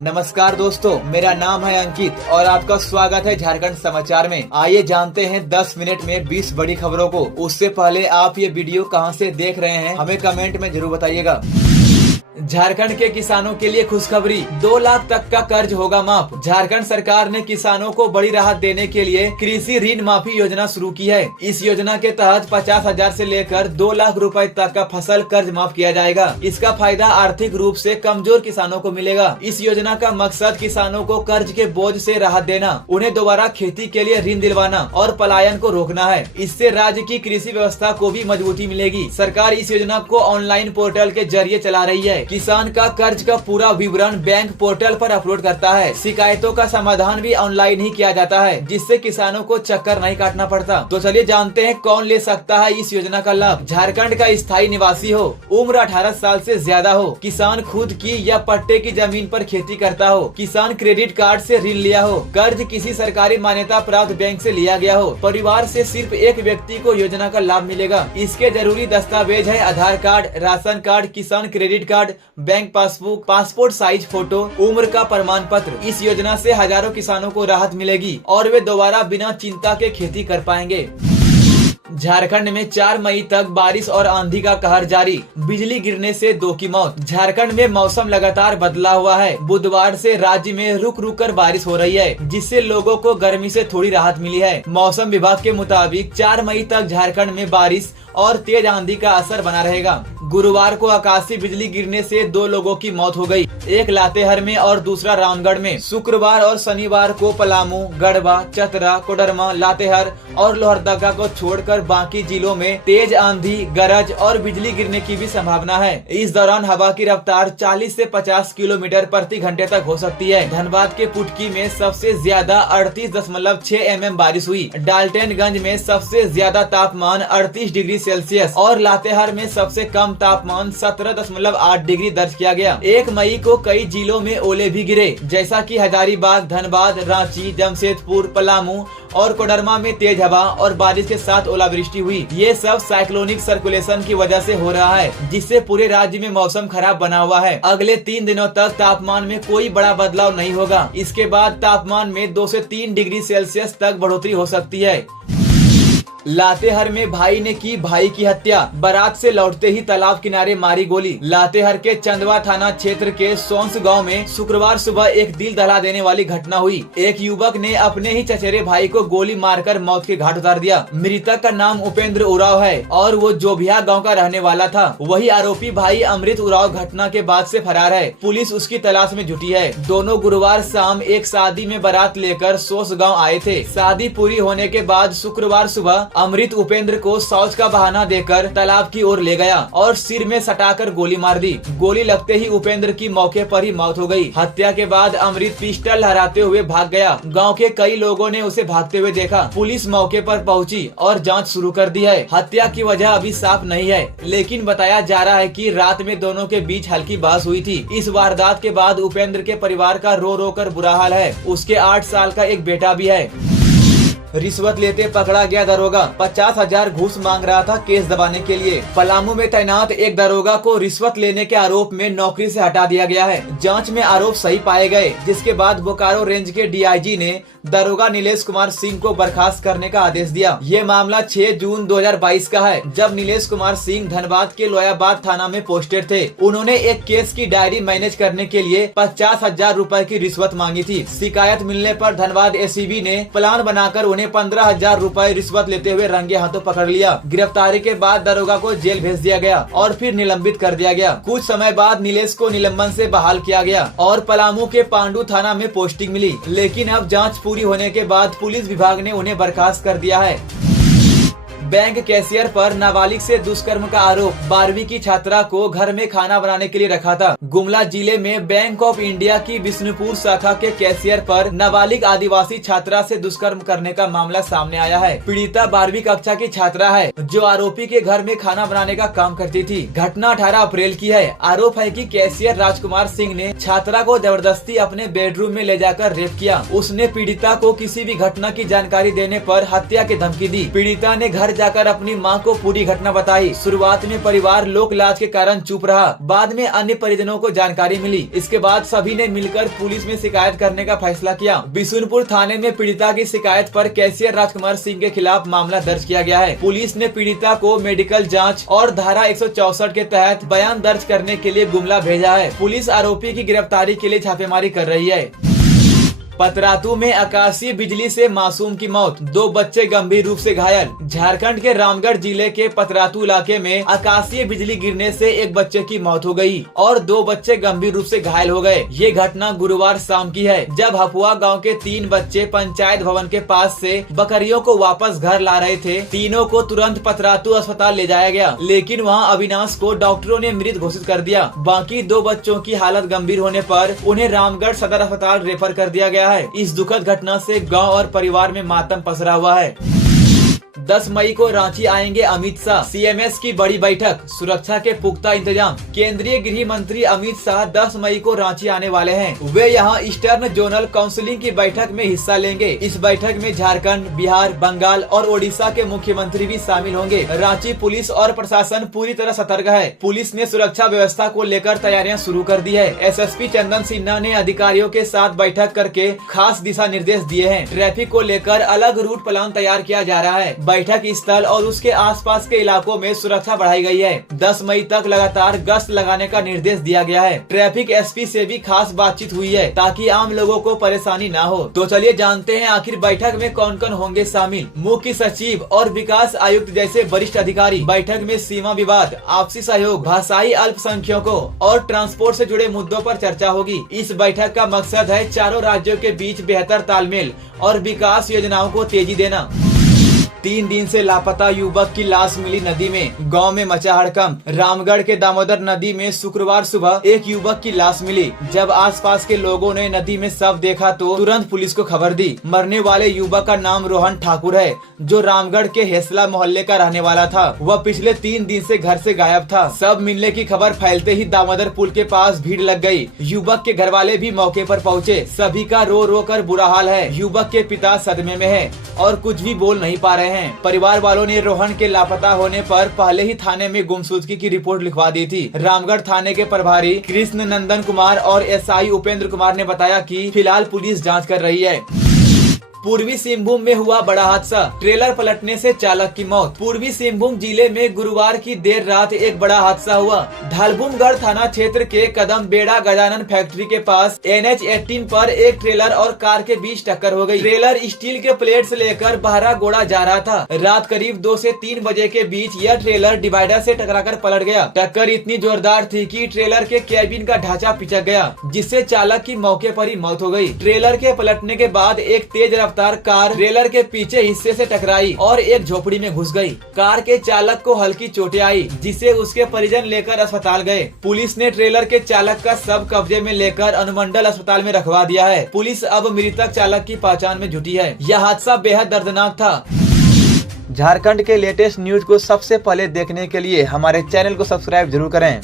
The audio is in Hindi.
नमस्कार दोस्तों, मेरा नाम है अंकित और आपका स्वागत है झारखंड समाचार में। आइए जानते हैं 10 मिनट में 20 बड़ी खबरों को। उससे पहले आप ये वीडियो कहां से देख रहे हैं हमें कमेंट में जरूर बताइएगा। झारखंड के किसानों के लिए खुशखबरी, 2 लाख तक का कर्ज होगा माफ। झारखंड सरकार ने किसानों को बड़ी राहत देने के लिए कृषि ऋण माफी योजना शुरू की है। इस योजना के तहत 50,000 से लेकर 2 लाख रुपए तक का फसल कर्ज माफ किया जाएगा। इसका फायदा आर्थिक रूप से कमजोर किसानों को मिलेगा। इस योजना का मकसद किसानों को कर्ज के बोझ से राहत देना, उन्हें दोबारा खेती के लिए ऋण दिलवाना और पलायन को रोकना है। इससे राज्य की कृषि व्यवस्था को भी मजबूती मिलेगी। सरकार इस योजना को ऑनलाइन पोर्टल के जरिए चला रही है। किसान का कर्ज का पूरा विवरण बैंक पोर्टल पर अपलोड करता है। शिकायतों का समाधान भी ऑनलाइन ही किया जाता है, जिससे किसानों को चक्कर नहीं काटना पड़ता। तो चलिए जानते हैं कौन ले सकता है इस योजना का लाभ। झारखंड का स्थायी निवासी हो, उम्र 18 साल से ज्यादा हो, किसान खुद की या पट्टे की जमीन पर खेती करता हो, किसान क्रेडिट कार्ड से ऋण लिया हो, कर्ज किसी सरकारी मान्यता प्राप्त बैंक से लिया गया हो, परिवार से सिर्फ एक व्यक्ति को योजना का लाभ मिलेगा। इसके जरूरी दस्तावेज है आधार कार्ड, राशन कार्ड, किसान credit card, bank passbook, passport size photo, उम्र का प्रमाण पत्र। इस योजना से हजारों किसानों को राहत मिलेगी और वे दोबारा बिना चिंता के खेती कर पाएंगे। झारखंड में 4 मई तक बारिश और आंधी का कहर जारी, बिजली गिरने से 2 की मौत। झारखंड में मौसम लगातार बदला हुआ है। बुधवार से राज्य में रुक रुक कर बारिश हो रही है, जिससे लोगों को गर्मी से थोड़ी राहत मिली है। मौसम विभाग के मुताबिक 4 मई तक झारखंड में बारिश और तेज आंधी का असर बना रहेगा। गुरुवार को आकाशीय बिजली गिरने से 2 लोगों की मौत हो गई, एक लातेहार में और दूसरा रामगढ़ में। शुक्रवार और शनिवार को पलामू, गढ़वा, चतरा, कोडरमा, लातेहार और लोहरदगा को छोड़कर बाकी जिलों में तेज आंधी, गरज और बिजली गिरने की भी संभावना है। इस दौरान हवा की रफ्तार 40 से 50 किलोमीटर प्रति घंटे तक हो सकती है। धनबाद के पुटकी में सबसे ज्यादा 38.6 mm बारिश हुई। डाल्टनगंज में सबसे ज्यादा तापमान 38 डिग्री सेल्सियस और लातेहार में सबसे कम तापमान 17.8 डिग्री दर्ज किया गया। 1 मई को कई जिलों में ओले भी गिरे, जैसा कि हजारीबाग, धनबाद, रांची, जमशेदपुर, पलामू और कोडरमा में तेज हवा और बारिश के साथ ओलावृष्टि हुई। ये सब साइक्लोनिक सर्कुलेशन की वजह से हो रहा है, जिससे पूरे राज्य में मौसम खराब बना हुआ है। अगले 3 दिनों तक तापमान में कोई बड़ा बदलाव नहीं होगा। इसके बाद तापमान में 2 से 3 डिग्री सेल्सियस तक बढ़ोतरी हो सकती है। लातेहार में भाई ने की भाई की हत्या, बारात से लौटते ही तालाब किनारे मारी गोली। लातेहार के चंदवा थाना क्षेत्र के सोंस गांव में शुक्रवार सुबह एक दिल दहला देने वाली घटना हुई। एक युवक ने अपने ही चचेरे भाई को गोली मारकर मौत के घाट उतार दिया। मृतक का नाम उपेंद्र उराव है और वो जोभिया गाँव का रहने वाला था। वही आरोपी भाई अमृत उराव घटना के बाद से फरार है। पुलिस उसकी तलाश में जुटी है। दोनों गुरुवार शाम एक शादी में बारात लेकर सोस गाँव आए थे। शादी पूरी होने के बाद शुक्रवार सुबह अमृत उपेंद्र को शौच का बहाना देकर तालाब की ओर ले गया और सिर में सटाकर गोली मार दी। गोली लगते ही उपेंद्र की मौके पर ही मौत हो गई। हत्या के बाद अमृत पिस्टल लहराते हुए भाग गया। गांव के कई लोगों ने उसे भागते हुए देखा। पुलिस मौके पर पहुंची और जांच शुरू कर दी है। हत्या की वजह अभी साफ नहीं है, लेकिन बताया जा रहा है कि रात में दोनों के बीच हल्की बहस हुई थी। इस वारदात के बाद उपेंद्र के परिवार का रो रो कर बुरा हाल है। उसके 8 साल का एक बेटा भी है। रिश्वत लेते पकड़ा गया दरोगा, 50,000 घूस मांग रहा था केस दबाने के लिए। पलामू में तैनात एक दरोगा को रिश्वत लेने के आरोप में नौकरी से हटा दिया गया है। जांच में आरोप सही पाए गए, जिसके बाद बोकारो रेंज के डीआईजी ने दरोगा नीलेश कुमार सिंह को बर्खास्त करने का आदेश दिया। ये मामला 6 जून 2022 का है, जब नीलेश कुमार सिंह धनबाद के लोयाबाद थाना में पोस्टेड थे। उन्होंने एक केस की डायरी मैनेज करने के लिए 50,000 रुपए की रिश्वत मांगी थी। शिकायत मिलने पर धनबाद एसीबी ने प्लान बनाकर उन्हें 15,000 रुपए रिश्वत लेते हुए रंगे हाथों पकड़ लिया। गिरफ्तारी के बाद दरोगा को जेल भेज दिया गया और फिर निलंबित कर दिया गया। कुछ समय बाद नीलेश को निलंबन से बहाल किया गया और पलामू के पांडू थाना में पोस्टिंग मिली। लेकिन अब जांच पूरी होने के बाद पुलिस विभाग ने उन्हें बर्खास्त कर दिया है। बैंक कैशियर पर नाबालिग से दुष्कर्म का आरोप, 12वीं की छात्रा को घर में खाना बनाने के लिए रखा था। गुमला जिले में बैंक ऑफ इंडिया की बिष्णुपुर शाखा के कैशियर पर नाबालिग आदिवासी छात्रा से दुष्कर्म करने का मामला सामने आया है। पीड़िता 12वीं कक्षा की छात्रा है, जो आरोपी के घर में खाना बनाने का काम करती थी। घटना 18 अप्रैल की है। आरोप है कि कैशियर राजकुमार सिंह ने छात्रा को जबरदस्ती अपने बेडरूम में ले जाकर रेप किया। उसने पीड़िता को किसी भी घटना की जानकारी देने पर हत्या की धमकी दी। पीड़िता ने घर जाकर अपनी मां को पूरी घटना बताई। शुरुआत में परिवार लोक लाज के कारण चुप रहा, बाद में अन्य परिजनों को जानकारी मिली। इसके बाद सभी ने मिलकर पुलिस में शिकायत करने का फैसला किया। बिशुनपुर थाने में पीड़िता की शिकायत पर कैशियर राजकुमार सिंह के खिलाफ मामला दर्ज किया गया है। पुलिस ने पीड़िता को मेडिकल जांच और धारा 164 के तहत बयान दर्ज करने के लिए गुमला भेजा है। पुलिस आरोपी की गिरफ्तारी के लिए छापेमारी कर रही है। पतरातू में आकाशीय बिजली से मासूम की मौत, 2 बच्चे गंभीर रूप से घायल। झारखंड के रामगढ़ जिले के पतरातू इलाके में आकाशीय बिजली गिरने से एक बच्चे की मौत हो गई और 2 बच्चे गंभीर रूप से घायल हो गए। ये घटना गुरुवार शाम की है, जब हपुआ गांव के 3 बच्चे पंचायत भवन के पास से बकरियों को वापस घर ला रहे थे। तीनों को तुरंत पतरातू अस्पताल ले जाया गया, लेकिन वहाँ अविनाश को डॉक्टरों ने मृत घोषित कर दिया। बाकी 2 बच्चों की हालत गंभीर होने पर उन्हें रामगढ़ सदर अस्पताल रेफर कर दिया गया है। इस दुखद घटना से गांव और परिवार में मातम पसरा हुआ है। 10 मई को रांची आएंगे अमित शाह, सीएमएस की बड़ी बैठक, सुरक्षा के पुख्ता इंतजाम। केंद्रीय गृह मंत्री अमित शाह 10 मई को रांची आने वाले हैं। वे यहां ईस्टर्न जोनल काउंसिलिंग की बैठक में हिस्सा लेंगे। इस बैठक में झारखंड, बिहार, बंगाल और ओडिशा के मुख्यमंत्री भी शामिल होंगे। रांची पुलिस और प्रशासन पूरी तरह सतर्क है। पुलिस ने सुरक्षा व्यवस्था को लेकर तैयारियां शुरू कर दी है। एसएसपी चंदन सिन्हा ने अधिकारियों के साथ बैठक करके खास दिशा निर्देश दिए हैं। ट्रैफिक को लेकर अलग रूट प्लान तैयार किया जा रहा है। बैठक स्थल और उसके आसपास के इलाकों में सुरक्षा बढ़ाई गई है। 10 मई तक लगातार गश्त लगाने का निर्देश दिया गया है। ट्रैफिक एसपी से भी खास बातचीत हुई है ताकि आम लोगों को परेशानी ना हो। तो चलिए जानते हैं आखिर बैठक में कौन कौन होंगे शामिल। मुख्य सचिव और विकास आयुक्त जैसे वरिष्ठ अधिकारी। बैठक में सीमा विवाद, आपसी सहयोग, भाषाई अल्पसंख्यकों और ट्रांसपोर्ट से जुड़े मुद्दों पर चर्चा होगी। इस बैठक का मकसद है चारों राज्यों के बीच बेहतर तालमेल और विकास योजनाओं को तेजी देना। 3 दिन से लापता युवक की लाश मिली नदी में, गांव में मचा हड़कंप। रामगढ़ के दामोदर नदी में शुक्रवार सुबह एक युवक की लाश मिली। जब आसपास के लोगों ने नदी में शव देखा तो तुरंत पुलिस को खबर दी। मरने वाले युवक का नाम रोहन ठाकुर है, जो रामगढ़ के हेसला मोहल्ले का रहने वाला था। वह पिछले 3 दिन से घर से गायब था। शव मिलने की खबर फैलते ही दामोदर पुल के पास भीड़ लग गई। युवक के घर वाले भी मौके पर पहुँचे। सभी का रो रो कर बुरा हाल है। युवक के पिता सदमे में है और कुछ भी बोल नहीं पा रहे हैं। परिवार वालों ने रोहन के लापता होने पर पहले ही थाने में गुमशुदगी की रिपोर्ट लिखवा दी थी। रामगढ़ थाने के प्रभारी कृष्ण नंदन कुमार और एसआई उपेंद्र कुमार ने बताया कि फिलहाल पुलिस जांच कर रही है। पूर्वी सिंहभूम में हुआ बड़ा हादसा, ट्रेलर पलटने से चालक की मौत। पूर्वी सिंहभूम जिले में गुरुवार की देर रात एक बड़ा हादसा हुआ। ढालभूमगढ़ थाना क्षेत्र के कदम बेड़ा गजानन फैक्ट्री के पास NH-18 पर एक ट्रेलर और कार के बीच टक्कर हो गई। ट्रेलर स्टील के प्लेट से लेकर बहरागोड़ा जा रहा था। रात करीब 2 से 3 बजे के बीच यह ट्रेलर डिवाइडर से टकराकर पलट गया। टक्कर इतनी जोरदार थी कि ट्रेलर के कैबिन का ढांचा पिचक गया, जिससे चालक की मौके पर ही मौत हो गई। ट्रेलर के पलटने के बाद एक तेज रफ्तार कार ट्रेलर के पीछे हिस्से से टकराई और एक झोपड़ी में घुस गई। कार के चालक को हल्की चोटें आई, जिसे उसके परिजन लेकर अस्पताल गए। पुलिस ने ट्रेलर के चालक का शव कब्जे में लेकर अनुमंडल अस्पताल में रखवा दिया है। पुलिस अब मृतक चालक की पहचान में जुटी है। यह हादसा बेहद दर्दनाक था। झारखंड के लेटेस्ट न्यूज को सबसे पहले देखने के लिए हमारे चैनल को सब्सक्राइब जरूर करें।